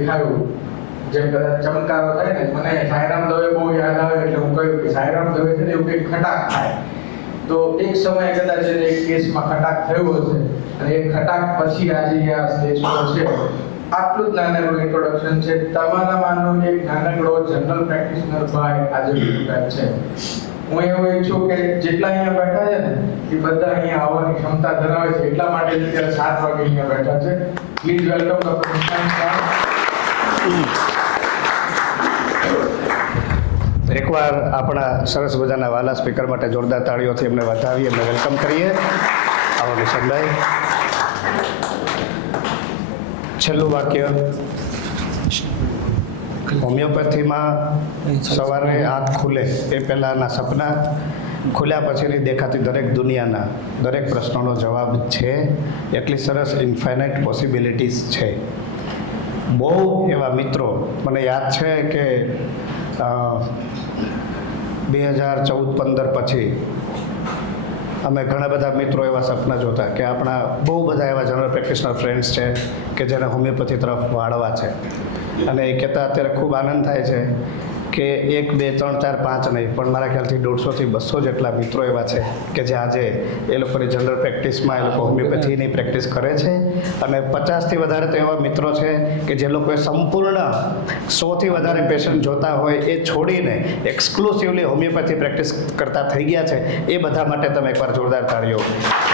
દેખાયું, જેમ કદાચ ચમકારો થાય ને, મને સાંઈરામ દવે બહુ યાદ આવે એટલે હું કહ્યું કે સાંઈરામ દવે છે ને એવું કંઈક ખટાક થાય. તો એક સમયે કદાચ એક કેસમાં ખટાક થયો હશે અને એ ખટાક પછી આજે આ સ્ટેજ પર છે. આટલું જ નાનકડું ઇન્ટ્રોડક્શન છે. તમારામાંનો એક નાનકડો જનરલ પ્રેક્ટિશનર ભાઈ આજે બેઠા છે. હું એવું ઈચ્છું કે જેટલા અહીંયા બેઠા છે ને એ બધા અહીંયા આવવાની ક્ષમતા ધરાવે છે, એટલા માટે જ અત્યારે 7 વાગે અહીંયા બેઠા છે. Please welcome doctor Nishant Shah. એકવાર આપણા સરસ મજાના વાલા સ્પીકર માટે જોરદાર તાળીઓથી એમને વધાવી એમને વેલકમ કરીએ. આવો નિશાંતભાઈ. છેલ્લું વાક્ય, હોમિયોપેથીમાં સવારે આંખ ખુલે એ પહેલાંના સપના, ખુલ્યા પછીની દેખાતી દરેક દુનિયાના દરેક પ્રશ્નોનો જવાબ છે. એટલી સરસ ઇન્ફાઇનાઇટ પોસિબિલિટીઝ છે. બહુ એવા મિત્રો મને યાદ છે કે 2014-15 પછી અમે ઘણા બધા મિત્રો એવા સપના જોતા કે આપણા બહુ બધા એવા જનરલ પ્રેક્ટિશનર ફ્રેન્ડ્સ છે કે જેને હોમિયોપેથી તરફ વાળવા છે. અને એ કહેતા અત્યારે ખૂબ આનંદ થાય છે કે 1, 2, 3, 4, 5 નહીં, પણ મારા ખ્યાલથી 150 થી 200 જેટલા મિત્રો એવા છે કે જે આજે એ લોકોની જનરલ પ્રેક્ટિસમાં એ લોકો હોમિયોપેથીની પ્રેક્ટિસ કરે છે. અને 50થી વધારે તો એવા મિત્રો છે કે જે લોકોએ સંપૂર્ણ 100થી વધારે પેશન્ટ જોતા હોય એ છોડીને એક્સક્લુસિવલી હોમિયોપેથી પ્રેક્ટિસ કરતા થઈ ગયા છે. એ બધા માટે તમે એકવાર જોરદાર તાળીઓ.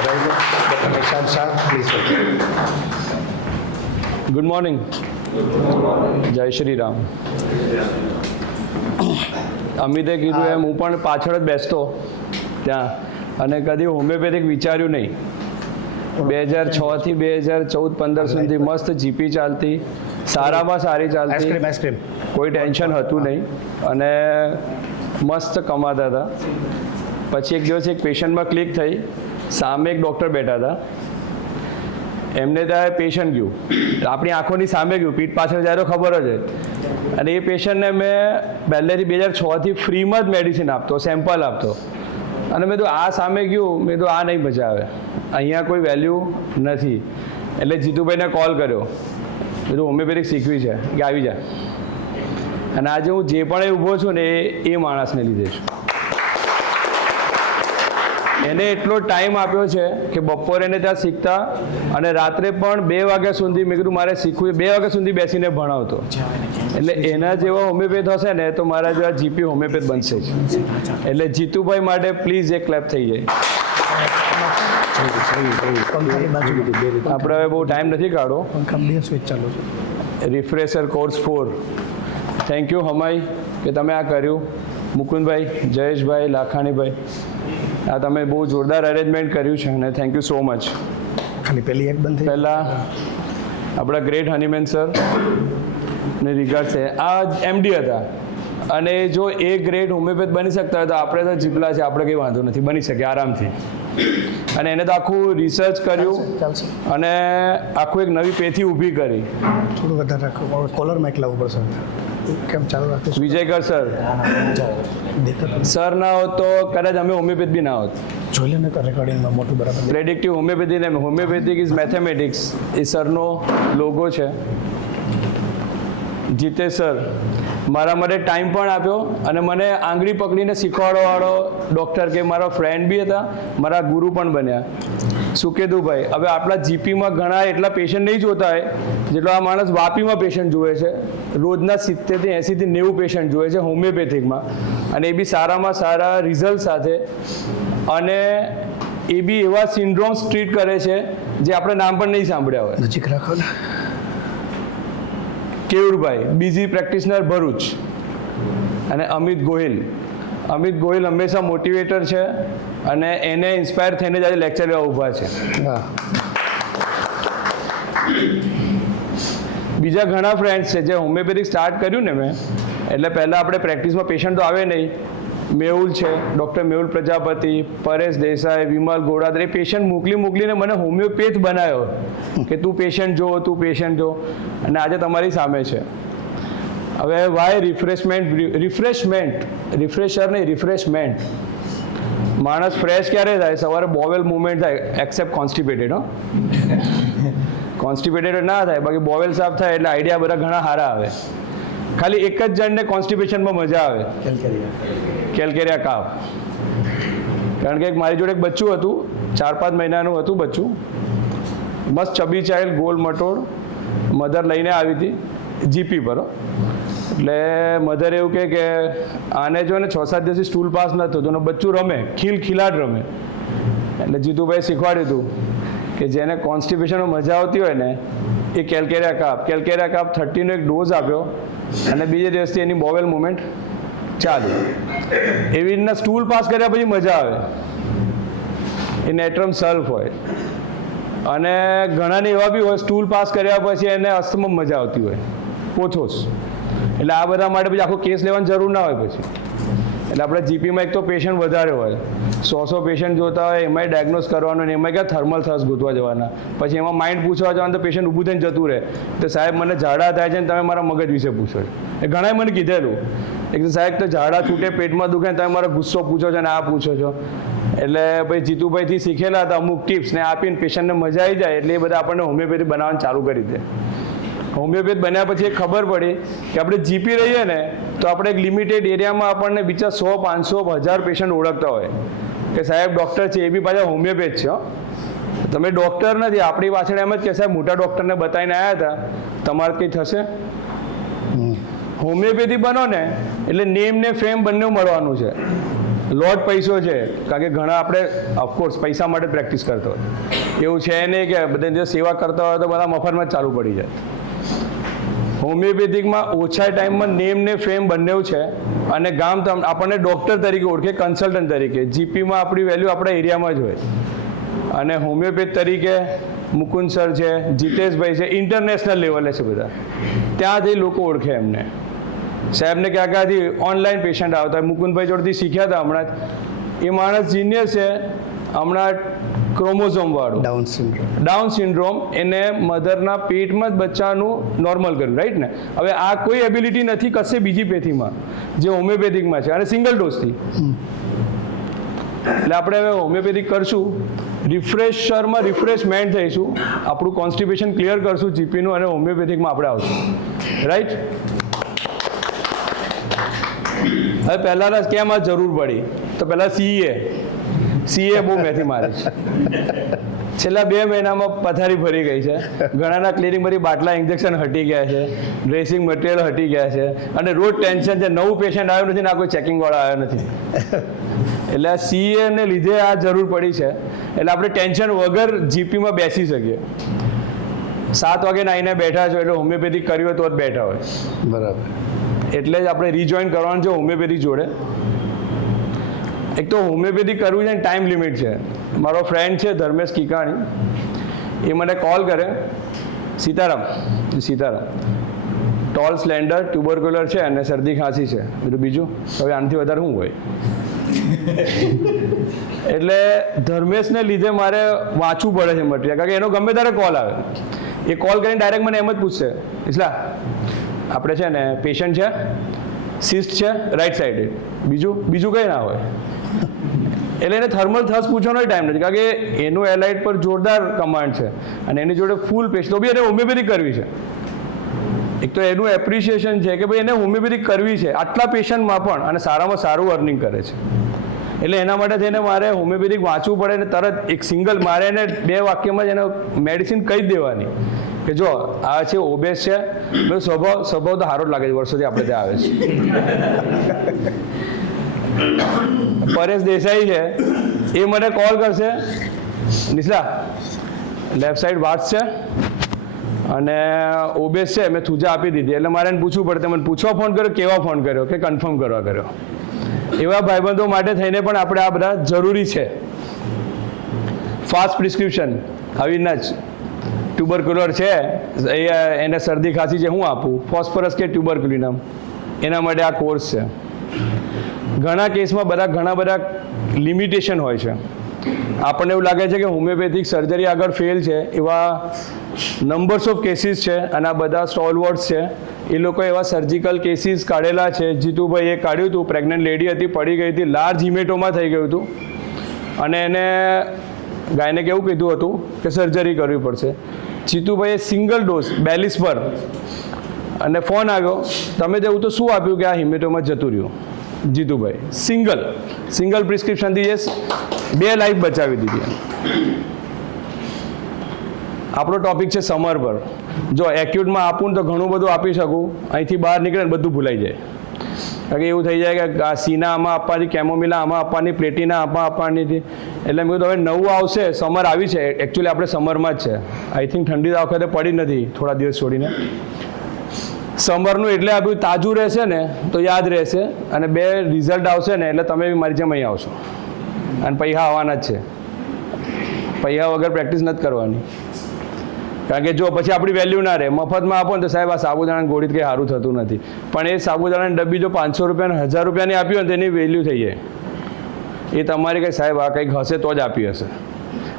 Doctor Nishant Shah, please. Good morning. જય શ્રી રામ. અમિતે કીધું એમ હું પણ પાછળ જ બેસતો ત્યાં અને કદી હોમિયોપેથિક વિચાર્યું નહીં. 2006 થી 2014-15 સુધી મસ્ત જીપી ચાલતી, સારામાં સારી ચાલતી, કોઈ ટેન્શન હતું નહીં અને મસ્ત કમાતા હતા. પછી એક દિવસ એક પેશન્ટમાં ક્લિક થઈ, સામે એક ડૉક્ટર બેઠા હતા. એમને ત્યાં પેશન્ટ ગયું, આપણી આંખોની સામે ગયું, પીઠ પાછળ જાય તો ખબર જ હોય. અને એ પેશન્ટને મેં પહેલેથી 2006થી ફ્રીમાં જ મેડિસિન આપતો, સેમ્પલ આપતો. અને મેં તો આ સામે ગયું, મેં તો આ નહીં મજા આવે, અહીંયા કોઈ વેલ્યુ નથી. એટલે જીતુભાઈને કોલ કર્યો, મેં તો હોમિયોપેથિક શીખવી છે કે આવી જાય. અને આજે હું જે પણ ઊભો છું ને એ માણસને લીધે છું. એને એટલો ટાઈમ આપ્યો છે કે બપોરે એને ત્યાં શીખતા અને રાત્રે પણ 2 વાગ્યા સુધી મેં કીધું મારે શીખવું, 2 વાગ્યા સુધી બેસીને ભણાવતો. એટલે એના જેવો હોમિયોપેથ હશે ને તો મારા જેવા જીપી હોમિયોપેથ બનશે જ. એટલે જીતુભાઈ માટે પ્લીઝ એક ક્લેપ થઈ જાય. આપણે હવે બહુ ટાઈમ નથી કાઢો. Refresher course 4. થેન્ક યુ હમાઈ કે તમે આ કર્યું. મુકુંદભાઈ, જયેશભાઈ, લાખાણીભાઈ, આ તમે બહુ જોરદાર અરેન્જમેન્ટ કર્યું છે અને થેન્ક યુ સો મચ. પહેલાં આપણા ગ્રેટ હનીમેન સર ને રિગાર્ડ છે. આ એમડી હતા અને જો એ ગ્રેટ હોમિયોપેથ બની શકતા હોય તો આપણે તો જીપલા છે, આપણે કંઈ વાંધો નથી, બની શકે આરામથી. અને એને તો આખું રિસર્ચ કર્યું અને આખું એક નવી પેથી ઊભી કરી. થોડું વધારે રાખો, કોલર માઇક લાવવું પડશે. કેમ ચાલુ રાખો? વિજયકર સર ના હોત તો કદાચ અમે હોમિયોપેથ બી ના હોત. જોઈ લે ને રેકોર્ડિંગમાં મોટું બરાબર. પ્રેડિક્ટિવ હોમિયોપેથી ને હોમિયોપેથિક ઇઝ મેથેમેટિક્સ એ સરનો લોગો છે. જીતેશ સર મારા માટે ટાઈમ પણ આપ્યો અને મને આંગળી પકડીને શીખવાડવાવાળો ડૉક્ટર કે મારા ફ્રેન્ડ બી હતા, મારા ગુરુ પણ બન્યા. સુકેતુભાઈ, હવે આપણા જીપીમાં ઘણા એટલા પેશન્ટ નહીં જોતા હોય જેટલો આ માણસ વાપીમાં પેશન્ટ જુએ છે. રોજના 70થી 80થી 90 પેશન્ટ જુએ છે હોમિયોપેથિકમાં, અને એ બી સારામાં સારા રિઝલ્ટ સાથે. અને એ બી એવા સિન્ડ્રોમ્સ ટ્રીટ કરે છે જે આપણે નામ પણ નહીં સાંભળ્યા હોય. નજીક રાખો ને. કેવુરભાઈ, બીજી પ્રેક્ટિશનર ભરૂચ. અને અમિત ગોહિલ હંમેશા મોટિવેટર છે અને એને ઇન્સ્પાયર થઈને જ આજે લેક્ચર લેવા ઊભા છે. બીજા ઘણા ફ્રેન્ડ્સ છે જે હોમિયોપેથિક સ્ટાર્ટ કર્યું ને મેં, એટલે પહેલાં આપણે પ્રેક્ટિસમાં પેશન્ટ તો આવે નહીં. મેહુલ છે, ડૉક્ટર મેહુલ પ્રજાપતિ, પરેશ દેસાઈ, વિમલ ગોડાદરે, એ પેશન્ટ મોકલીને મને હોમિયોપેથ બનાવ્યો કે તું પેશન્ટ જો. અને આજે તમારી સામે છે. હવે વાય રિફ્રેશમેન્ટ. માણસ ફ્રેશ ક્યારે થાય? સવારે બોવેલ મુવમેન્ટ થાય, એક્સેપ્ટ કોન્સ્ટિપેટેડ. કોન્સ્ટિપેટેડ ના થાય, બાકી બોવેલ સાફ થાય એટલે આઈડિયા બધા ઘણા સારા આવે. ખાલી એક જ જણને કોન્સ્ટિપેશનમાં મજા આવે, કેલ્કેરિયા કાફ. કારણ કે મારી જોડે એક બચ્ચું હતું, 4-5 મહિનાનું હતું બચ્ચું, મસ્ત ચબી ચાઇલ્ડ, ગોલ મટોળ. મધર લઈને આવી હતી જીપી પર. એટલે મધર એવું કહે કે આને જો ને 6-7 દિવસથી સ્ટૂલ પાસ નહોતું તો બચ્ચું રમે, ખીલખીલાટ રમે. એટલે જીતુભાઈ શીખવાડ્યું હતું કે જેને કોન્સ્ટિપેશનમાં મજા આવતી હોય ને એ કેલ્કેરિયા કાફ 30નો એક ડોઝ આપ્યો અને બીજે દિવસથી એની બોવેલ મુવમેન્ટ ચાલુ. એવી રીતના સ્ટૂલ પાસ કર્યા પછી મજા આવે. એ નેટ્રમ સલ્ફ હોય. અને ઘણાને એવા બી હોય સ્ટૂલ પાસ કર્યા પછી એને અસ્થમા મજા આવતી હોય, પોથોસ. એટલે આ બધા માટે પછી આખો કેસ લેવાની જરૂર ના હોય પછી. એટલે આપણે જીપીમાં એક તો પેશન્ટ વધારે હોય, 100 પેશન્ટ જોતા હોય, એમાંય ડાયગ્નોઝ કરવાનું, એમાં ક્યાં થર્મલ થર્સ ગોતવા જવાના, પછી એમાં માઇન્ડ પૂછવા જવાનું તો પેશન્ટ ઊભું થઈને જતું રહે. તો સાહેબ મને ઝાડા થાય છે ને તમે મારા મગજ વિશે પૂછો છો. એ ઘણાએ મને કીધેલું એક તો સાહેબ તો ઝાડા છૂટે, પેટમાં દુખે તમે મારો ગુસ્સો પૂછો છો ને આ પૂછો છો. એટલે ભાઈ જીતુભાઈથી શીખેલા હતા અમુક ટિપ્સ ને આપીને પેશન્ટને મજા આવી જાય એટલે એ બધા આપણને હોમિયોપેથી બનાવવાનું ચાલુ કરી દે. હોમિયોપેથ બન્યા પછી એક ખબર પડી કે આપણે જીપી રહીએ ને તો આપણે એક લિમિટેડ એરિયામાં આપણને બીજા 100, 500, 1000 પેશન્ટ ઓળખતા હોય કે સાહેબ ડૉક્ટર છે, એ બી પાછા હોમિયોપેથ છે. તમે ડૉક્ટર નથી, આપણી પાછળ એમ જ કે સાહેબ મોટા ડૉક્ટરને બતાવીને આવ્યા હતા, તમારે કંઈ થશે? હોમિયોપેથી બનો ને એટલે નેમ ને ફેમ બંને મળવાનું છે. લોટ પૈસો છે, કારણ કે ઘણા આપણે ઓફકોર્સ પૈસા માટે પ્રેક્ટિસ કરતા હોય. એવું છે નહીં કે બધા જે સેવા કરતા હોય તો બધા મફતમાં જ ચાલુ પડી જાય. હોમિયોપેથિકમાં ઓછા ટાઈમમાં નેમ ને ફેમ બંને છે અને ગામ આપણને ડૉક્ટર તરીકે ઓળખે, કન્સલ્ટન્ટ તરીકે. જીપીમાં આપણી વેલ્યુ આપણા એરિયામાં જ હોય. અને હોમિયોપેથ તરીકે મુકુંદ સર છે, જીતેશભાઈ છે, ઇન્ટરનેશનલ લેવલે છે બધા. ત્યાંથી લોકો ઓળખે એમને. સાહેબને ક્યાં ક્યાંથી ઓનલાઈન પેશન્ટ આવતા હોય, મુકુંદભાઈ જોડેથી શીખ્યા હતા હમણાં જ. એ માણસ જીનિયસ છે. હમણાં ક્રોમોઝોમ વાળું ડાઉન સિન્ડ્રોમ એને મધરના પેટમાં જ બચ્ચાનું નોર્મલ કર્યું, રાઈટ ને. હવે આ કોઈ એબિલિટી નથી કશે બીજી પેથીમાં જે હોમિયોપેથિકમાં છે, અને સિંગલ ડોઝથી. એટલે આપણે હવે હોમિયોપેથિક કરશું, રિફ્રેશરમાં રિફ્રેશમેન્ટ થઈશું, આપણું કોન્સ્ટિપેશન ક્લિયર કરશું જીપીનું, અને હોમિયોપેથિકમાં આપણે આવશું, રાઈટ. હવે પહેલાં કેમ આ જરૂર પડી તો પહેલાં સીએ બહુ મેથી મારે છે. છેલ્લા 2 મહિનામાં પથારી ફરી ગઈ છે. ઘણાના ક્લિનિકમાંથી બાટલા ઇન્જેક્શન હટી ગયા છે, ડ્રેસિંગ મટીરિયલ હટી ગયા છે, અને રોજ ટેન્શન છે, નવું પેશન્ટ આવ્યું નથી ને આ કોઈ ચેકિંગવાળો આવ્યો નથી. એટલે આ સીએને લીધે આ જરૂર પડી છે. એટલે આપણે ટેન્શન વગર જીપીમાં બેસી શકીએ. 7 વાગે આવીને બેઠા છો એટલે હોમિયોપેથિક કર્યું હોય તો જ બેઠા હોય, બરાબર. એટલે જ આપણે રિજોઈન કરવાનું છે હોમિયોપેથિક જોડે. એક તો હોમિયોપેથિક કરવું છે ને ટાઈમ લિમિટ છે. મારો ફ્રેન્ડ છે ધર્મેશ કિકાણી, એ મને કોલ કરે, સીતારામ ટોલ સ્લેન્ડર ટ્યુબરક્યુલર છે અને શરદી ખાંસી છે, બીજું હવે આનાથી વધારે શું હોય. એટલે ધર્મેશને લીધે મારે વાંચવું પડે છે મટીરિયલ, કારણ કે એનો ગમે ત્યારે કોલ આવે. એ કોલ કરીને ડાયરેક્ટ મને એમ જ પૂછશે, ઇસ્લા આપણે છે ને પેશન્ટ છે, સિસ્ટ છે રાઈટ સાઈડે, બીજું કંઈ ના હોય. એટલે એને થર્મલ થર્સ પૂછવાનો ટાઈમ નથી, કારણ કે એનું એલાઇટ પર જોરદાર કમાન્ડ છે અને એની જોડે ફૂલ પેશન્ટ, તો બી એને હોમિયોપેથિક કરવી છે. એક તો એનું એપ્રિસિએશન છે કે ભાઈ એને હોમિયોપેથિક કરવી છે આટલા પેશન્ટમાં પણ, અને સારામાં સારું અર્નિંગ કરે છે. એટલે એના માટે થઈને મારે હોમિયોપેથિક વાંચવું પડે ને તરત એક સિંગલ મારે એને 2 વાક્યમાં જ એને મેડિસિન કહી જ દેવાની કે જો આ છે ઓબેસ છે. સ્વભાવ તો સારો જ લાગે છે, વર્ષોથી આપણે ત્યાં આવે છે. પરેશ દેસાઈ છે, એ મને કોલ કરશે, નિશલા લેફ્ટ સાઈડ વાત છે અને ઓબેસ છે, મેં થૂજા આપી દીધી. એટલે મારે એને પૂછવું પડે, મને પૂછવા ફોન કર્યો, કેવા ફોન કર્યો, કે કન્ફર્મ કરવા કર્યો. એવા ભાઈબંધો માટે થઈને પણ આપણે આ બધા જરૂરી છે. ફાસ્ટ પ્રિસ્ક્રિપ્શન આવી રીતના જ ટ્યુબરક્યુલર છે, એને શરદી ખાંસી છે, હું આપું ફોસ્ફરસ કે ટ્યુબરક્યુલિનમ, એના માટે આ કોર્સ છે. ઘણા કેસમાં ઘણા બધા લિમિટેશન હોય છે. આપણને એવું લાગે છે કે હોમિયોપેથિક સર્જરી આગળ ફેલ છે, એવા નંબર્સ ઓફ કેસીસ છે, અને આ બધા સ્ટોલવર્ડ્સ છે. એ લોકો એવા સર્જિકલ કેસીસ કાઢેલા છે. જીતુભાઈ એ કાઢ્યું હતું, પ્રેગ્નન્ટ લેડી હતી, પડી ગઈ હતી, લાર્જ હિમેટોમાં થઈ ગયું હતું, અને એને ગાયને કેવું કીધું હતું કે સર્જરી કરવી પડશે. જીતુભાઈએ સિંગલ ડોઝ 42 પર અને ફોન આવ્યો, તમે તેવું તો શું આપ્યું કે આ હિમેટોમાં જતું રહ્યું? જીતુભાઈ સિંગલ પ્રિસ્ક્રિપ્શનથી એ 2 લાઈફ બચાવી દીધી. આપણો ટોપિક છે સમર પર. જો એક્યુટમાં આપું તો ઘણું બધું આપી શકું, અહીંથી બહાર નીકળે ને બધું ભૂલાઈ જાય. કારણ કે એવું થઈ જાય કે આ સીના આમાં આપવાની, કેમોમિલા આમાં આપવાની, પ્લેટિના આમાં આપવાની હતી. એટલે મેં કીધું હવે નવું આવશે, સમર આવી છે. એકચ્યુઅલી આપણે સમરમાં જ છે. આઈ થિંક ઠંડી આ વખતે પડી નથી થોડા દિવસ છોડીને. સમરનું એટલે આપ્યું તાજું રહેશે ને તો યાદ રહેશે, અને 2 રિઝલ્ટ આવશે ને એટલે તમે બી મારી જેમ અહીં આવશો. અને પૈસા આવવાના જ છે. પૈસા વગર પ્રેક્ટિસ નથી કરવાની. કારણ કે જો પછી આપણી વેલ્યુ ના રહે. મફતમાં આપો ને તો સાહેબ આ સાબુદાણાની ગોળી કંઈ સારું થતું નથી, પણ એ સાબુદાણાની ડબ્બી જો 500 રૂપિયા 1000 રૂપિયાની આપી હોય ને તેની વેલ્યુ થઈ જાય. એ તમારી કંઈ સાહેબ આ કંઈક હશે તો જ આપી હશે.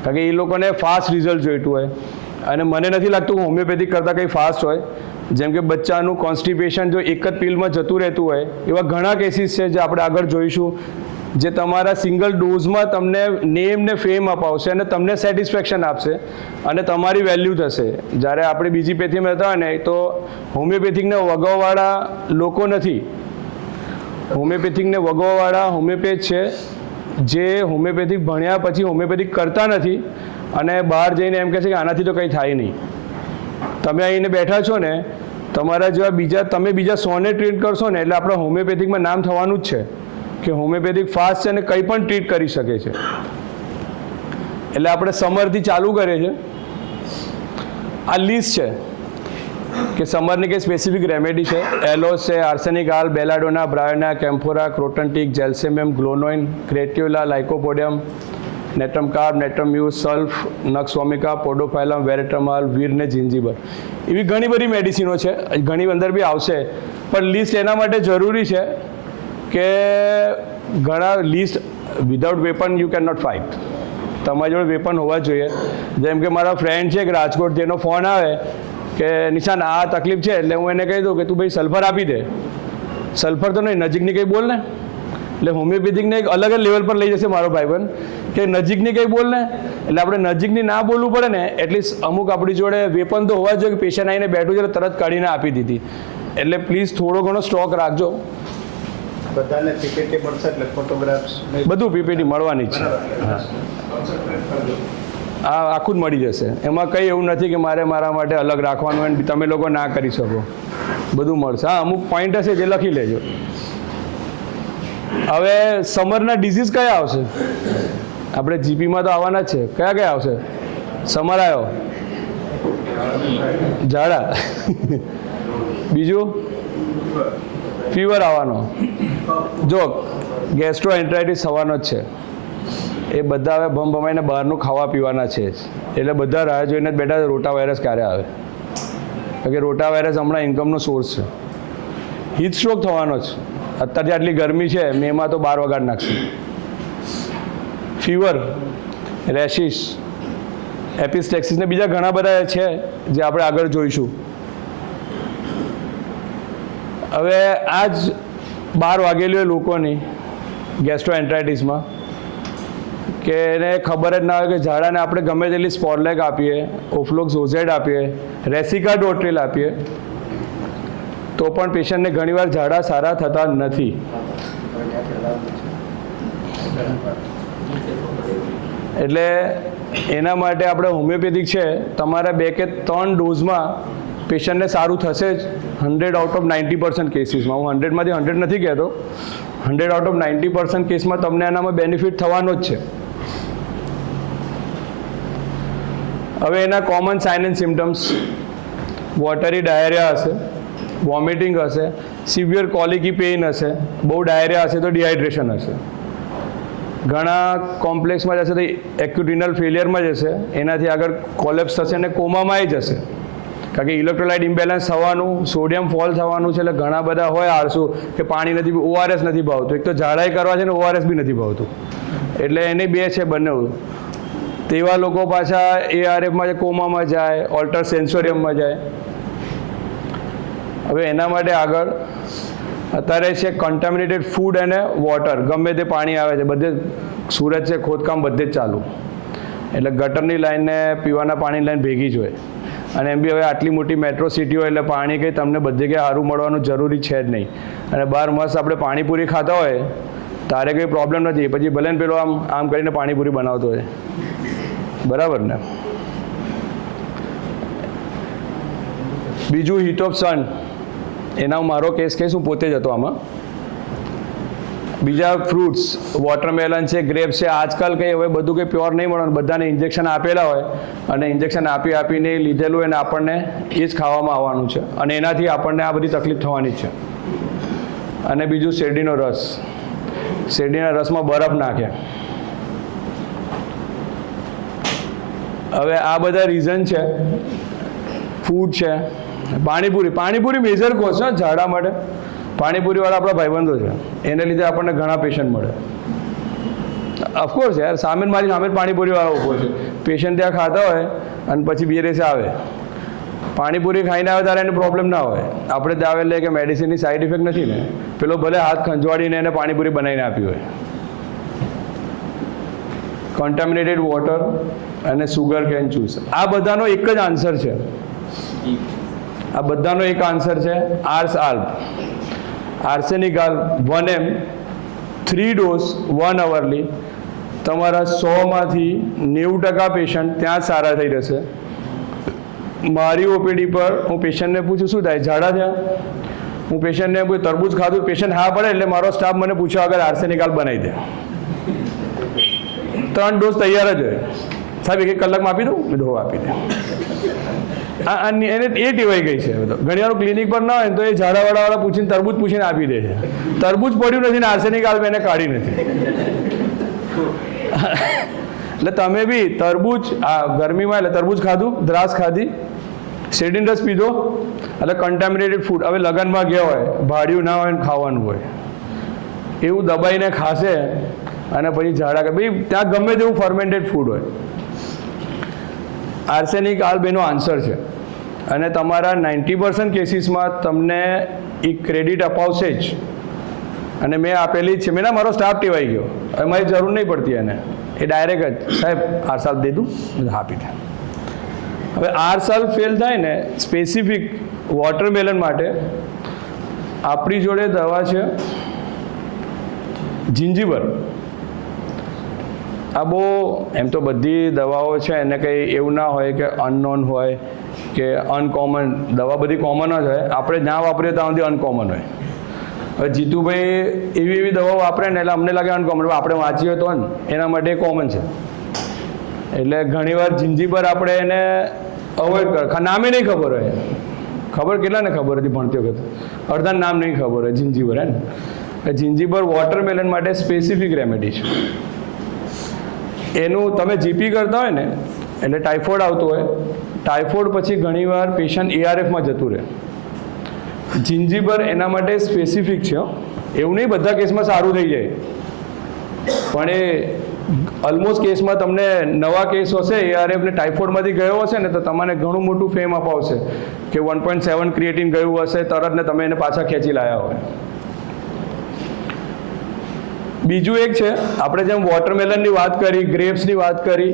કારણ કે એ લોકોને ફાસ્ટ રિઝલ્ટ જોઈતું હોય, અને મને નથી લાગતું હોમિયોપેથિક કરતાં કંઈ ફાસ્ટ હોય. જેમ કે બચ્ચાનું કોન્સ્ટિપેશન જો એક જ પિલમાં જતું રહેતું હોય, એવા ઘણા કેસીસ છે જે આપણે આગળ જોઈશું, જે તમારા સિંગલ ડોઝમાં તમને નેમ ને ફેમ અપાવશે અને તમને સેટિસ્ફેક્શન આપશે અને તમારી વેલ્યુ થશે. જ્યારે આપણે બીજી પેથીમાં હતા ને તો હોમિયોપેથિકને વગાવવાળા લોકો નથી. હોમિયોપેથિકને વગાવવાળા હોમિયોપેથ છે જે હોમિયોપેથિક ભણ્યા પછી હોમિયોપેથિક કરતા નથી અને બહાર જઈને એમ કહે છે કે આનાથી તો કંઈ થાય નહીં. તમે અહીંને બેઠા છો ને, તમારા જેવા તમે બીજા 100ને ટ્રીટ કરશો ને એટલે આપણા હોમિયોપેથિકમાં નામ થવાનું જ છે કે હોમિયોપેથિક ફાસ્ટ છે અને કંઈ પણ ટ્રીટ કરી શકે છે. એટલે આપણે સમરથી ચાલુ કરીએ છીએ. આ લિસ્ટ છે કે સમરની કંઈ સ્પેસિફિક રેમેડી છે. એલોસ છે, આર્સેનિક આલ, બેલાડોના, બ્રાયોના, કેમ્ફોરા, ક્રોટન્ટિક, જેલ્સેમિયમ, ગ્લોનોઇન, ક્રેટ્યુલા, લાઇકોપોડિયમ, નેટ્રમ કાર્બ, નેટ્રમ મ્યુસ, સલ્ફ, નક્સ વોમિકા, પોડોફાયલમ, વેરેટ્રમાલ, વીર ને જિંજીબર. એવી ઘણી બધી મેડિસિનો છે, ઘણી અંદર બી આવશે. પણ લિસ્ટ એના માટે જરૂરી છે કે ઘણા list without weapon you can not fight. તમારી જોડે વેપન હોવા જોઈએ. જેમ કે મારા ફ્રેન્ડ છે કે રાજકોટ, જેનો ફોન આવે કે નિશાન આ તકલીફ છે, એટલે હું એને કહી દઉં કે તું ભાઈ સલ્ફર આપી દે. સલ્ફર તો નહીં, નજીકની કંઈ બોલ ને. એટલે હોમિયોપેથિકને એક અલગ જ લેવલ પર લઈ જશે મારો ભાઈબંધ કે નજીકની કંઈ બોલ ને. એટલે આપણે નજીકની ના બોલવું પડે ને, એટલીસ્ટ અમુક આપણી જોડે વેપન તો હોવા જોઈએ કે પેશન્ટ આવીને બેઠું છે તરત કાઢીને આપી દીધી. એટલે પ્લીઝ થોડો ઘણો સ્ટોક રાખજો. બધાને પીપીટી મળશે એટલે ફોટોગ્રાફ્સ બધું પીપીટી મળવાની જ છે. આ આખું જ મળી જશે. એમાં કંઈ એવું નથી કે મારે મારા માટે અલગ રાખવાનું હોય તમે લોકો ના કરી શકો. બધું મળશે. હા, અમુક પોઈન્ટ હશે જે લખી લેજો. હવે સમરના ડિઝીઝ કયા આવશે? આપણે જીપીમાં તો આવવાના જ છે. કયા કયા આવશે? સમર આવ્યો, ઝાડા, બીજું ફીવર આવવાનો. જો ગેસ્ટ્રોએન્ટરાઇટિસ થવાનો જ છે. એ બધા હવે ભમાઈને બહારનું ખાવા પીવાના છે. એટલે બધા રાહ જોઈને જ બેઠા રોટા વાયરસ ક્યારે આવે. કારણ કે રોટા વાયરસ હમણાં ઇન્કમનો સોર્સ છે. હીટ સ્ટ્રોક થવાનો જ. અત્યારે આટલી ગરમી છે, મેમાં તો 12 વગાડ નાખશે. ફીવર, રેશિસ, એપિસ્ટેક્સિસ ને બીજા ઘણા બધા છે જે આપણે આગળ જોઈશું. હવે આજ 12 વાગેલી હોય લોકોની ગેસ્ટ્રોએન્ટરાઇટિસમાં કે એને ખબર જ ના હોય કે ઝાડાને આપણે ગમે તેટલી સ્પોરલેક આપીએ, ઓફ્લોક્સોઝેડ આપીએ, રેસિકાડોટ્રિલ આપીએ તો પણ પેશન્ટને ઘણીવાર ઝાડા સારા થતા નથી. એટલે એના માટે આપણે હોમિયોપેથિક છે, તમારા 2 કે 3 ડોઝમાં પેશન્ટને સારું થશે જ. 100 આઉટ ઓફ 90% કેસીસમાં. હું 100માંથી 100 નથી કહેતો. 100 આઉટ ઓફ 90% કેસમાં તમને એનામાં બેનિફિટ થવાનો જ છે. હવે એના common sign and symptoms watery diarrhoea હશે, વોમિટિંગ હશે, સિવિયર કોલિકી પેઇન હશે, બહુ ડાયરિયા હશે તો ડિહાઇડ્રેશન હશે. ઘણા કોમ્પ્લેક્સમાં જશે તો એક્યુટ રિનલ ફેલિયરમાં જશે, એનાથી આગળ કોલેપ્સ થશે અને કોમામાં જશે. કારણ કે ઇલેક્ટ્રોલાઇટ ઇમ્બેલેન્સ થવાનું, સોડિયમ ફોલ થવાનું છે. એટલે ઘણા બધા હોય આળસુ કે પાણી નથી, ઓઆરએસ નથી ભાવતું. એક તો ઝાડાઈ કરવા છે ને ઓઆરએસ બી નથી ભાવતું. એટલે એને 2 છે બંને. તેવા લોકો પાછા એઆરએફમાં કોમામાં જાય, ઓલ્ટર સેન્સોરિયમમાં જાય. હવે એના માટે આગળ અત્યારે છે કન્ટામિનેટેડ ફૂડ અને વોટર. ગમે તે પાણી આવે છે, બધે સુરત છે, ખોદકામ બધે જ ચાલુ. એટલે ગટરની લાઈનને પીવાના પાણીની લાઈન ભેગી જ હોય. અને એમ બી હવે આટલી મોટી મેટ્રો સિટી હોય એટલે પાણી કંઈ તમને બધે કંઈ સારું મળવાનું જરૂરી છે જ નહીં. અને બહાર મસ્ત આપણે પાણીપુરી ખાતા હોય તારે કંઈ પ્રોબ્લેમ નથી, પછી ભલે ને પેલો આમ કરીને પાણીપુરી બનાવતો હોય, બરાબર ને. બીજું હીટ ઓફ સન, એના મારો કેસ કહીશ, હું પોતે જ હતો આમાં. બીજા ફ્રૂટ્સ, વોટરમેલન છે, ગ્રેપ્સ છે, આજકાલ કંઈ હવે બધું કંઈ પ્યોર નહીં મળવાનું, બધાને ઇન્જેક્શન આપેલા હોય અને ઇન્જેક્શન આપીને લીધેલું હોય ને આપણને એ જ ખાવામાં આવવાનું છે અને એનાથી આપણને આ બધી તકલીફ થવાની જ છે. અને બીજું શેરડીનો રસ, શેરડીના રસમાં બરફ નાખે. હવે આ બધા રીઝન છે. ફૂડ છે, પાણીપુરી મેજર કોઝ છે ઝાડા માટે. પાણીપુરીવાળા આપણા ભાઈબંધો છે, એને લીધે આપણને ઘણા પેશન્ટ મળે. ઓફકોર્સ યાર, મારી સામે પાણીપુરીવાળા ઊભો છે, પેશન્ટ ત્યાં ખાતા હોય અને પછી BRS આવે, પાણીપુરી ખાઈને આવે ત્યારે એને પ્રોબ્લેમ ના હોય. આપણે ત્યાં આવે કે મેડિસિનની સાઈડ ઇફેક્ટ નથી ને, પેલો ભલે હાથ ખંજવાડીને એને પાણીપુરી બનાવીને આપી હોય. કોન્ટામિનેટેડ વોટર અને સુગર કેન જ્યુસ, આ બધાનો એક જ આન્સર છે. આ બધાનો એક આન્સર છે આર્સેનિક આલ્બ 1 ml 3 ડોઝ 1 અવરલી. તમારા 100માંથી 90% પેશન્ટ ત્યાં જ સારા થઈ જશે. મારી ઓપીડી પર હું પેશન્ટને પૂછું શું થાય, ઝાડા થયા, હું પેશન્ટને કોઈ તરબૂચ ખાધું, પેશન્ટ હા પડે એટલે મારો સ્ટાફ મને પૂછ્યા વગર આર્સેનિક આલ્બ બનાવી દે. 3 ડોઝ તૈયાર જ હોય. સાહેબ 1 કલાકમાં આપી દઉં, મેં આપી દે. એને એ ટેવાઈ ગઈ છે. ઘણી વાર ક્લિનિક પર ના હોય તો એ ઝાડાવાળાવાળા પૂછીને તરબૂચ પૂછીને આપી દે છે. તરબૂચ પડ્યું નથી ને આર્સેનિક આલ્બ એને કાઢી નથી. એટલે તમે બી તરબૂચ આ ગરમીમાં એટલે તરબૂચ ખાધું, દ્રાક્ષ ખાધી, શેરડીનો રસ પીધો, એટલે કન્ટામિનેટેડ ફૂડ. હવે લગ્નમાં ગયા હોય, ભાડ્યું ના હોય ને ખાવાનું હોય, એવું દબાઈને ખાશે અને પછી ઝાડા ભાઈ ત્યાં ગમે તેવું ફર્મેન્ટેડ ફૂડ હોય. આર્સેનિક આલ્બ એનો આન્સર છે અને તમારા 90% કેસીસમાં તમને એ ક્રેડિટ અપાવશે જ. અને મેં આપેલી જ છે. મેં મારો સ્ટાફ ટેવાઈ ગયો, હવે મારી જરૂર નહીં પડતી એને, એ ડાયરેક્ટ જ સાહેબ આર્સાલ્બ દે દઉં, આપી દે. હવે આર્સાલ્બ ફેલ થાય ને સ્પેસિફિક વોટરમેલન માટે આપણી જોડે દવા છે જિંજીબર. આ બહુ એમ તો બધી દવાઓ છે એને કંઈ એવું ના હોય કે અનનોન હોય કે અનકોમન. દવા બધી કોમન જ હોય, આપણે જ્યાં વાપરીએ ત્યાં સુધી અનકોમન હોય. હવે જીતુભાઈ એવી દવાઓ વાપરે ને એટલે અમને લાગે અનકોમન, આપણે વાંચીએ તો ને એના માટે કોમન છે. એટલે ઘણીવાર જિંજીબર આપણે એને અવોઇડ કર, નામે નહીં ખબર હોય. ખબર કેટલાને ખબર હતી ભણતી વખત, અડધાને નામ નહીં ખબર હોય જિંજીબર. હે ને જિંજીબર વોટરમેલન માટે સ્પેસિફિક રેમેડી છે. એનું તમે જીપી કરતા હોય ને એટલે ટાઇફોઇડ આવતો હોય, ટાઇફોઇડ પછી ઘણીવાર પેશન્ટ ARFમાં જતું રહે. જિંજીબર એના માટે સ્પેસિફિક છે. એવું નહીં બધા કેસમાં સારું થઈ જાય, પણ એ ઓલમોસ્ટ કેસમાં તમને નવા કેસ હશે ARF ને ટાઇફોઇડમાંથી ગયો હશે ને તો તમને ઘણું મોટું ફેમ અપાવશે કે 1.7 ક્રિએટિન ગયું હશે તરત ને તમે એને પાછા ખેંચી લાયા હોય. બીજું એક છે, આપણે જેમ વોટરમેલનની વાત કરી, ગ્રેપ્સની વાત કરી,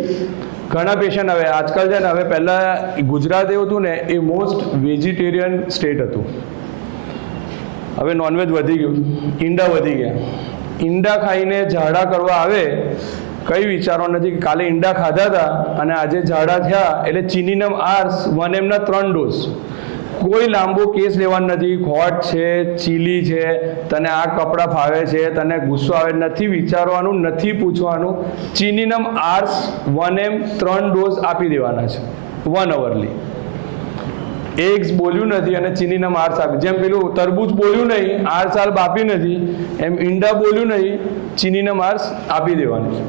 ઘણા પેશન્ટ હવે આજકાલ છે ને, હવે પહેલાં ગુજરાત એવું હતું ને એ મોસ્ટ વેજીટેરિયન સ્ટેટ હતું. હવે નોનવેજ વધી ગયું, ઈંડા વધી ગયા. ઈંડા ખાઈને ઝાડા કરવા આવે, કંઈ વિચારો નથી કે કાલે ઈંડા ખાધા હતા અને આજે ઝાડા થયા એટલે ચિનીનમ આર્સ 1 ml 3 ડોઝ. કોઈ લાંબો કેસ લેવાનો નથી. ખોટ છે, ચીલી છે, તને આ કપડાં ફાવે છે, તને ગુસ્સો આવે, નથી વિચારવાનું, નથી પૂછવાનું. ચિનીનમ આર્સ 1 ml 3 ડોઝ આપી દેવાના છે 1 અવરલી. એગ્સ બોલ્યું નથી અને ચિનીનમ આર્સ આપી, જેમ પેલું તરબૂચ બોલ્યું નહીં, આર્સ આલ્બ આપી નથી, એમ ઈંડા બોલ્યું નહીં, ચિનીનમ આર્સ આપી દેવાનું છે.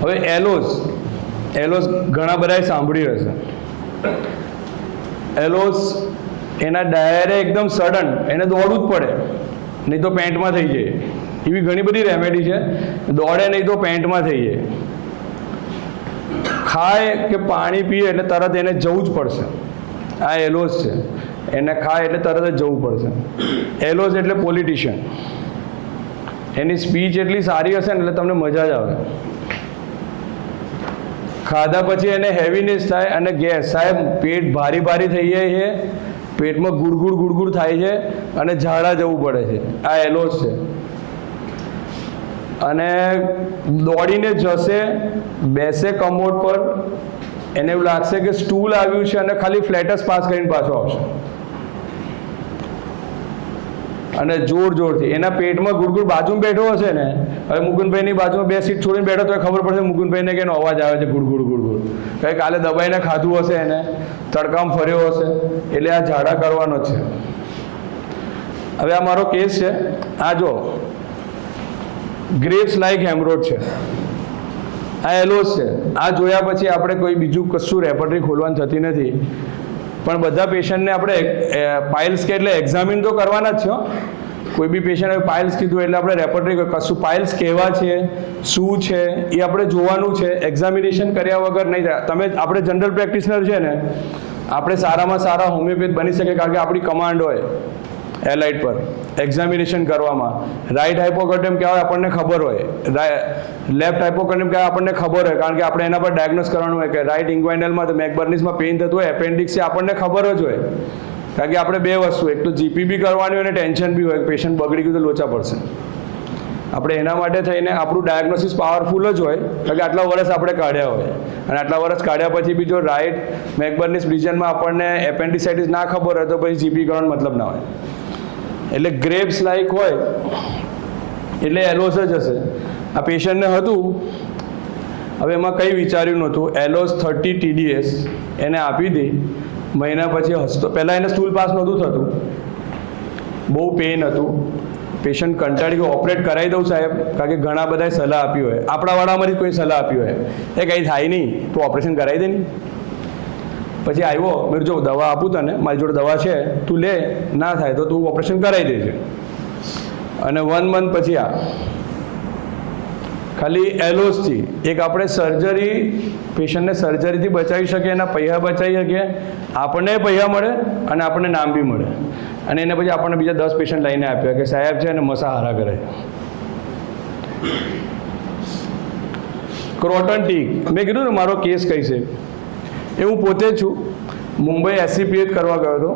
હવે એલોસ ઘણા બધાએ સાંભળ્યું હશે. એલોસ એના ડાયરેક્ટ એકદમ સડન એને દોડવું જ પડે, નહીં તો પેન્ટમાં થઈ જાય. એવી ઘણી બધી રેમેડી છે, દોડે નહીં તો પેન્ટમાં થઈ જાય. ખાય કે પાણી પીએ એટલે તરત એને જવું જ પડશે. આ એલોસ છે, એને ખાય એટલે તરત જ જવું પડશે. એલોસ એટલે પોલિટિશિયન. એની સ્પીચ એટલી સારી હશે ને એટલે તમને મજા જ આવે. ખાધા પછી એને હેવીનેસ થાય અને ગેસ, સાહેબ પેટ ભારી ભારી થઈ જાય છે, પેટમાં ગુડગુડ થાય છે અને ઝાડા જવું પડે છે. આ એલોસ છે. અને દોડીને જશે, બેસે કમોડ પર, એને એવું લાગશે કે સ્ટૂલ આવ્યું છે અને ખાલી ફ્લેટસ પાસ કરીને પાછો આવશે. અને જોરથી એના પેટમાં ગુડગુડ બાજુમાં બેઠો હશે ને, હવે મુકુંદભાઈની બાજુમાં 2 સીટ છોડીને બેઠો તો ખબર પડશે મુકુંદભાઈને કે એનો અવાજ આવે છે ગુડગુડ. કંઈ કાલે દબાઈને ખાધું હશે, એને તડકામાં ફર્યો હશે, એટલે આ ઝાડા કરવાનો છે. હવે આ મારો કેસ છે. આ જો ગ્રેપ્સ લાઈક હેમરોડ છે, આ એલોસ છે. આ જોયા પછી આપણે કોઈ બીજું કશું રેપર્ટરી ખોલવાની થતી નથી. પણ બધા પેશન્ટને આપણે પાઇલ્સ કે એટલે એક્ઝામિન તો કરવાના જ છે. કોઈ બી પેશન્ટ હવે પાઇલ્સ કીધું એટલે આપણે રેપર્ટરી કશું પાઇલ્સ કેવા છે, શું છે એ આપણે જોવાનું છે. એક્ઝામિનેશન કર્યા વગર નહીં થાય. તમે આપણે જનરલ પ્રેક્ટિશનર છે ને, આપણે સારામાં સારા હોમિયોપેથ બની શકે કારણ કે આપણી કમાન્ડ હોય એલાઇટ પર એક્ઝામિનેશન કરવામાં. રાઈટ હાઇપોકેન્ડ્રમ કહેવાય આપણને ખબર હોય, લેફ્ટ હાઇપોકેન્ડ્રમ કહેવાય આપણને ખબર હોય કારણ કે આપણે એના પર ડાયગ્નોસ કરવાનું હોય કે રાઈટ ઇન્ગ્વાઇનલમાં તો મેકબર્નિસમાં પેઇન થતું હોય, એપેન્ડિક્સ છે આપણને ખબર જ હોય. કારણ કે આપણે 2 વસ્તુ, એક તો જીપી બી કરવાની હોય અને ટેન્શન બી હોય, પેશન્ટ બગડી ગયું તો લોચા પડશે. આપણે એના માટે થઈને આપણું ડાયગ્નોસિસ પાવરફુલ જ હોય કારણ કે આટલા વર્ષ આપણે કાઢ્યા હોય. અને આટલા વર્ષ કાઢ્યા પછી બી જો રાઈટ મેકબર્નિસ રિજનમાં આપણને એપેન્ડિસાઇટિસ ના ખબર હોય તો પછી જીપી કરવાનો મતલબ ના હોય. એટલે ગ્રેપ્સ લાઈક હોય એટલે એલોસ જ હશે. આ પેશન્ટને હતું, હવે એમાં કંઈ વિચાર્યું નહોતું. એલોસ 30 TDS એને આપી હતી. મહિના પછી હસતો, પહેલાં એને સ્ટૂલ પાસ નહોતું થતું, બહુ પેઇન હતું. પેશન્ટ કંટાળી ગયો, ઓપરેટ કરાવી દઉં સાહેબ, કારણ કે ઘણા બધાએ સલાહ આપી હોય, આપણા વાળામાંથી કોઈ સલાહ આપી હોય એ કંઈ થાય નહીં, તું ઓપરેશન કરાવી દે નહીં. પછી આવ્યો, મેં જો દવા આપું તને, મારી જોડે દવા છે, તું લે, ના થાય તો તું ઓપરેશન કરાવી દેજે. અને 1 મંથ પછી આ ખાલી એલોસથી એક આપણે સર્જરી, પેશન્ટને સર્જરીથી બચાવી શકીએ, એના પૈસા બચાવી શકીએ, આપણને પૈસા મળે અને આપણને નામ બી મળે. અને એને પછી આપણને બીજા 10 પેશન્ટ લઈને આપ્યા કે સાહેબ છે અને મસાહારા કરે. ક્રોટન ટીક, મેં કીધું ને મારો કેસ કઈ છે એ હું પોતે જ છું. મુંબઈ SCPH કરવા ગયો હતો,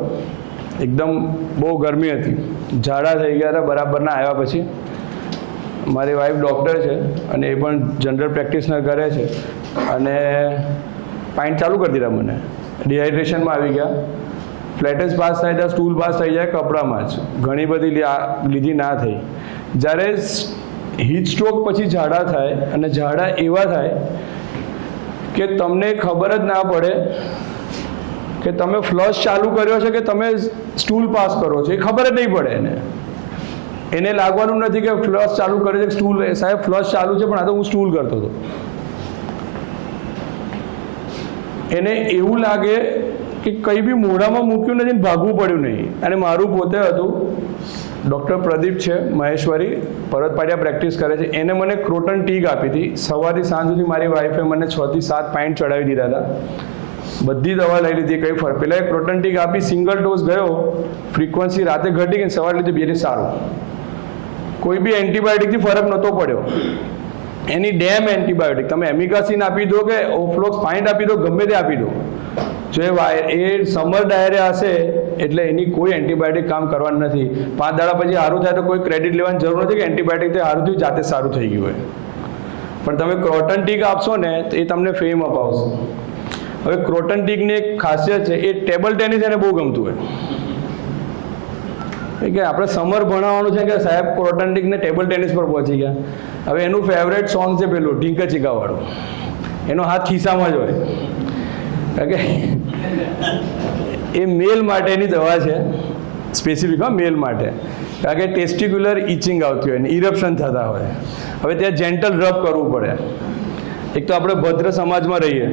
એકદમ બહુ ગરમી હતી, ઝાડા થઈ ગયા હતા બરાબરના. આવ્યા પછી મારી વાઈફ ડૉક્ટર છે અને એ પણ જનરલ પ્રેક્ટિશનર કરે છે અને પાઇન્ટ ચાલુ કરી દીધા મને. ડિહાઇડ્રેશનમાં આવી ગયા, ફ્લેટેસ પાસ થાય ત્યાં સ્ટૂલ પાસ થઈ જાય કપડામાં જ, ઘણી બધી લીધી ના થઈ. જ્યારે હીટ સ્ટ્રોક પછી ઝાડા થાય અને ઝાડા એવા થાય કે તમને ખબર જ ના પડે કે તમે ફ્લશ ચાલુ કર્યો છે કે તમે સ્ટૂલ પાસ કરો છો, એ ખબર જ નહીં પડે. એને લાગવાનું નથી કે ફ્લશ ચાલુ કરે છે, સ્ટૂલ, સાહેબ ફ્લશ ચાલુ છે પણ આ તો હું સ્ટૂલ કરતો હતો. એને એવું લાગે કે કંઈ બી મોઢામાં મૂક્યું નથી, ભાગવું પડ્યું નહીં. અને મારું પોતે હતું, ડૉક્ટર પ્રદીપ છે મહેશ્વરી, પરતપાડિયા પ્રેક્ટિસ કરે છે, એને મને ક્રોટન ટીક આપી હતી. સવારથી સાંજ સુધી મારી વાઈફે મને 6 થી 7 પાઇન્ટ ચડાવી દીધા હતા. બધી દવા લઈ લીધી, કંઈ ફરક. પહેલાં એક ક્રોટન ટીક આપી, સિંગલ ડોઝ ગયો, ફ્રીક્વન્સી રાતે ઘટી ગઈ, સવારે લીધી, બેથી સારું. કોઈ બી એન્ટીબાયોટિકથી ફરક નહોતો પડ્યો. એની ડેમ એન્ટીબાયોટિક, તમે એમિકાસિન આપી દો કે ઓફ્લોક્સ ફાઇન્ટ આપી દો, ગમે તે આપી દો, જો એ સમર ડાયરિયા હશે એટલે એની કોઈ એન્ટીબાયોટિક કામ કરવાનું નથી. 5 દાડા પછી સારું થાય તો કોઈ ક્રેડિટ લેવાની જરૂર નથી કે એન્ટીબાયોટિકથી સારું થયું, જાતે સારું થઈ ગયું હોય. પણ તમે ક્રોટન ટીક આપશો ને તો એ તમને ફેમ અપાવશે. હવે ક્રોટન ટીકની એક ખાસિયત છે, એ ટેબલ ટેનિસ એને બહુ ગમતું હોય કે આપણે સમર ભણાવવાનું છે કે સાહેબ ક્રોટન ટીકને ટેબલ ટેનિસ પર પહોંચી ગયા. હવે એનું ફેવરેટ સોંગ છે પેલું ઢીંકા ચીકાવાળું, એનો હાથ ખિસ્સામાં જ હોય. ઓકે, એ મેલ માટેની દવા છે, સ્પેસિફિક મેલ માટે, કારણ કે ટેસ્ટિક્યુલર ઇચિંગ આવતી હોય ને ઇરપ્શન થતા હોય. હવે ત્યાં જેન્ટલ રબ કરવું પડે. એક તો આપણે ભદ્ર સમાજમાં રહીએ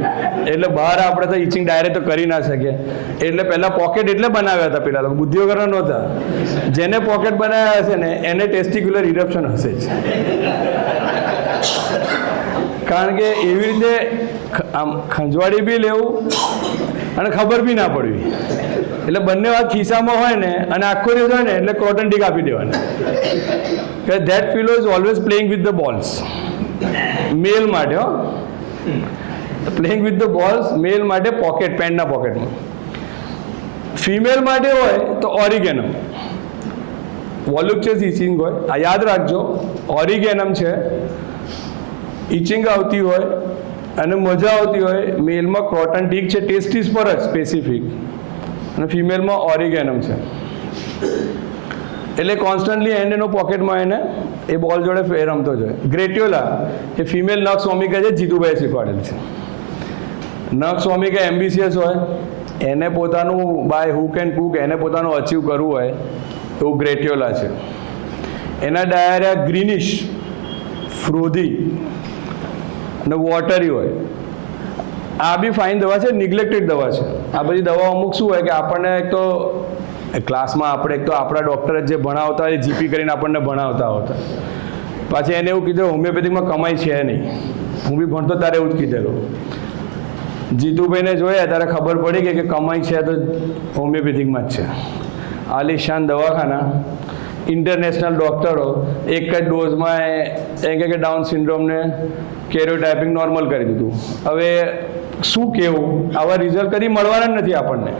એટલે બહાર આપણે તો ઇચિંગ ડાયરેક્ટ તો કરી ના શકીએ, એટલે પહેલાં પોકેટ એટલે બનાવ્યા હતા પેલા લોકો, બુદ્ધિ વગર નહોતા. જેને પોકેટ બનાવ્યા હશે ને એને ટેસ્ટિક્યુલર ઇરપ્શન હશે જ, કારણ કે એવી રીતે આમ ખંજવાળી બી લેવું અને ખબર બી ના પડવી. એટલે બંને વાત ખિસ્સામાં હોય ને અને આખો દિવસ હોય ને એટલે ક્રોટન ટીક આપી દેવાની કે that fellow is always playing with the balls. Male માટે હો. Playing with the balls male માટે પોકેટ, પેન્ટના પોકેટમાં. ફિમેલ માટે હોય તો ઓરિગેનમ, વોલ્યુક્ચસ ઇચિંગ હોય. આ યાદ રાખજો, ઓરિગેનમ છે, ઇચિંગ આવતી હોય અને મજા આવતી હોય. મેલમાં ક્રોટન ટીક છે, ટેસ્ટીસ પર જ સ્પેસિફિક, અને ફિમેલમાં ઓરિગેનમ છે. એટલે કોન્સ્ટન્ટલી એનો પોકેટમાં એને એ બોલ જોડે રમતો જોઈએ. ગ્રેટ્યોલા એ ફિમેલ નક્સ ઓમિકા છે, જીતુભાઈ શીખવાડેલ છે. નક્સ ઓમિકા એમ્બિશિયસ હોય, એને પોતાનું બાય હુક એન્ડ કુક એને પોતાનું અચીવ કરવું હોય, એવું ગ્રેટ્યોલા છે. એના ડાયરિયા ગ્રીનિશ, ફ્રોધી અને વોટરી હોય. આ બી ફાઇન દવા છે, નિગ્લેક્ટેડ દવા છે. આ બધી દવાઓ અમુક શું હોય કે આપણને એક તો ક્લાસમાં આપણે એક તો આપણા ડૉક્ટર જે ભણાવતા હોય જીપી કરીને આપણને ભણાવતા હોતા, પાછી એને એવું કીધું હોમિયોપેથિકમાં કમાઈ છે નહીં. હું બી ભણતો ત્યારે એવું જ કીધેલું. જીતુભાઈને જોયા ત્યારે ખબર પડી કે કમાઈ છે તો હોમિયોપેથિકમાં જ છે. આલિશાન દવાખાના, ઇન્ટરનેશનલ ડૉક્ટરો એક જ ડોઝમાં એમ કે ડાઉન સિન્ડ્રોમને કેરિયોટાઇપિંગ નોર્મલ કરી દીધું. હવે શું કહેવું, આવા રિઝલ્ટ કદી મળવાના જ નથી આપણને.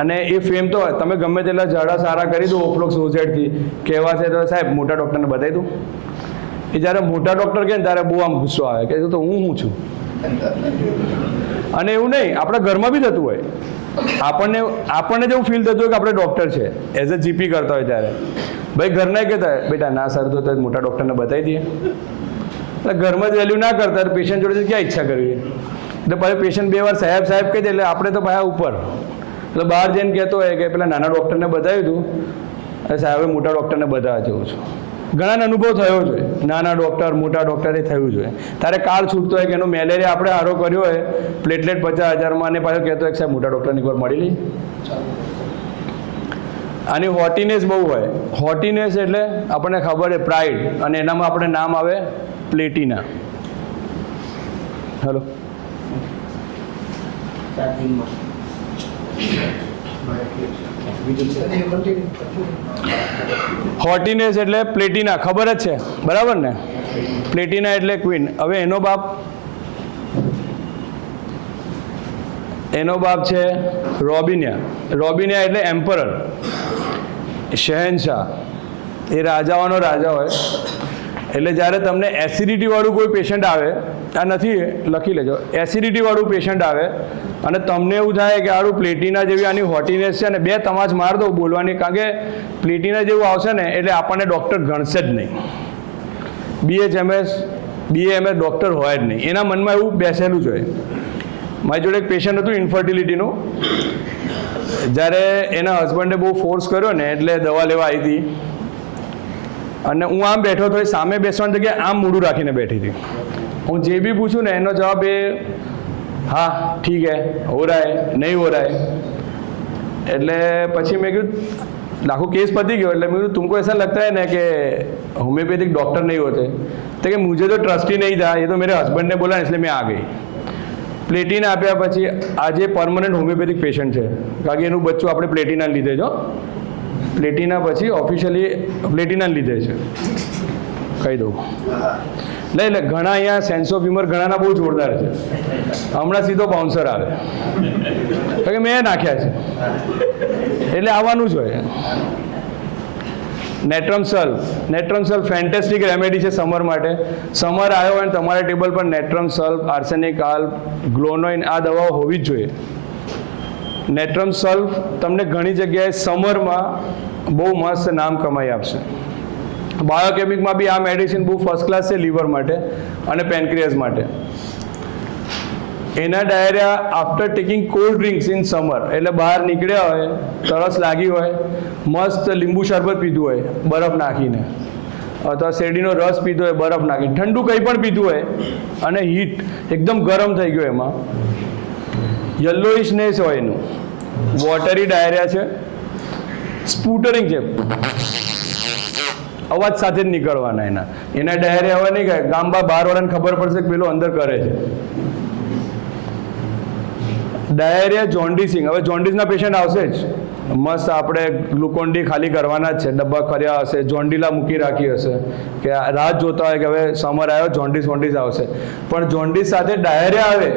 અને એ ફેમ તો તમે ગમે તેટલા ઝાડા સારા કરી દો ઓફ્લોક્સ સોસાયટીથી, કહેવા છે તો સાહેબ મોટા ડૉક્ટરને બતાવી દઉં. એ જ્યારે મોટા ડૉક્ટર કહે ને ત્યારે બહુ આમ ગુસ્સો આવે કે તો હું છું. અને એવું નહીં, આપણા ઘરમાં બી થતું હોય. આપણને જેવું ફીલ થતું હોય કે આપણે ડૉક્ટર છે એઝ અ જીપી કરતા હોય ત્યારે ભાઈ ઘરના કહેતા હોય બેટા ના સર તો મોટા ડૉક્ટરને બતાવી દઈએ. એટલે ઘરમાં જ વેલ્યુ ના કરતા પેશન્ટ જોડે ક્યાં ઈચ્છા કરવી. એટલે પછી પેશન્ટ 2 વાર સાહેબ સાહેબ કહી દે એટલે આપણે તો પાછા ઉપર. એટલે બહાર જઈને કહેતો હોય કે પેલા નાના ડૉક્ટરને બતાવ્યું હતું અને સાહેબે મોટા ડૉક્ટરને બતાવવા જવું છું. ઘણાને અનુભવ થયો જોઈએ, નાના ડૉક્ટર મોટા ડૉક્ટર એ થયું જોઈએ. તારે કાર્ડ છૂટતો હોય કે એનો મેલેરિયા આપણે આરો કર્યો હોય પ્લેટલેટ 50,000માં અને પાછો કહેતો હોય સાહેબ મોટા ડૉક્ટરની એકવાર મળી લઈ. આની હોટીનેસ બહુ હોય. હોટીનેસ એટલે આપણને ખબર છે પ્રાઇડ, અને એનામાં આપણે નામ આવે પ્લેટિના. હેલો, હોટીનેસ એટલે પ્લેટિના ખબર જ છે બરાબર ને. પ્લેટિના એટલે ક્વીન. હવે એનો બાપ છે રોબિનિયા. રોબિનિયા એટલે એમ્પરર, શહેનશાહ. એ રાજાઓનો રાજા હોય. એટલે જ્યારે તમને એસિડિટી વાળું કોઈ પેશન્ટ આવે, આ નથી લખી લેજો, એસિડિટી વાળું પેશન્ટ આવે અને તમને એવું થાય કે આનું પ્લેટિના જેવી આની હોટીનેસ છે અને 2 તમાચ માર દો બોલવાની, કારણ કે પ્લેટિના જેવું આવશે ને એટલે આપણને ડૉક્ટર ગણશે જ નહીં. BHMS ડૉક્ટર હોય જ નહીં. એના મનમાં એવું બેસેલું જ હોય. મારી જોડે એક પેશન્ટ હતું ઇન્ફર્ટિલિટીનું. જ્યારે એના હસબન્ડે બહુ ફોર્સ કર્યો ને એટલે દવા લેવા આવી હતી અને હું આમ બેઠો હતો, સામે બેસવાની જગ્યાએ આમ મોઢું રાખીને બેઠી હતી. હું જે બી પૂછું ને એનો જવાબ એ હા ઠીક હે, હો રહા હે, નહીં હો રહા હે. એટલે પછી મેં કીધું લાખો કેસ પતી ગયો. એટલે મેં કીધું तुमको ऐसा लगता है ना कि होम्योपैथिक डॉक्टर नहीं होते? तो कि मुझे तो ट्रस्ट ही नहीं था, ये तो मेरे हस्बैंड ने बोला इसलिए मैं आ गई. પ્લેટિના આપ્યા પછી આજે પરમનન્ટ હોમિયોપેથિક પેશન્ટ છે, કારણ કે એનું બચ્ચું આપણે પ્લેટિના લીધે જો પ્લેટિના પછી ઓફિશિયલી પ્લેટિના લીધે છે કહી દઉં. એટલે ઘણા અહીંયા સેન્સ ઓફ હ્યુમર ઘણાના બહુ જોરદાર છે. હમણાં સીધો બાઉન્સર આવે કારણ કે મેં નાખ્યા છે એટલે આવવાનું જ હોય. નેટ્રમ સલ્ફ ફેન્ટેસ્ટિક રેમેડી છે સમર માટે. સમર આવ્યો હોય તમારા ટેબલ પર નેટ્રમ સલ્ફ, આર્સેનિક આલ્પ, ગ્લોનોઇન આ દવાઓ હોવી જ જોઈએ. નેટ્રમ સલ્ફ તમને ઘણી જગ્યાએ સમરમાં બહુ મસ્ત નામ કમાઈ આપશે. બાયોકેમિકમાં બી આ મેડિસિન બહુ ફર્સ્ટ ક્લાસ છે લીવર માટે અને પેનક્રિયાસ માટે. એના diarrhoea after taking cold drinks in summer, એટલે બહાર નીકળ્યા હોય, તરસ લાગી હોય, મસ્ત લીંબુ શરબત પીધું હોય બરફ નાખીને, અથવા શેરડીનો રસ પીધો હોય બરફ નાખીને, ઠંડુ કંઈ પણ પીધું હોય અને હીટ એકદમ ગરમ થઈ ગયો, એમાં યલોઇશનેસ હોય, એનું વોટરી ડાયરિયા છે, સ્પુટરિંગ છે, અવાજ સાથે જ નીકળવાના એના ડાયરિયા હોય નહીં કે ગામમાં બહારવાળાને ખબર પડશે કે પેલો અંદર કરે છે. ડાયરિયા જોન્ડિસિંગ, હવે જોન્ડિસના પેશન્ટ આવશે જ, મસ્ત આપણે ગ્લુકોન ડી ખાલી કરવાના જ છે, ડબ્બા કર્યા હશે, જોન્ડીલા મૂકી રાખી હશે કે રાત જોતા હોય કે હવે સમર આવ્યો જોન્ડિસ આવશે, પણ જોન્ડિસ સાથે ડાયરિયા આવે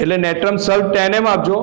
એટલે નેટ્રમ સલ્ફ 10 આપજો,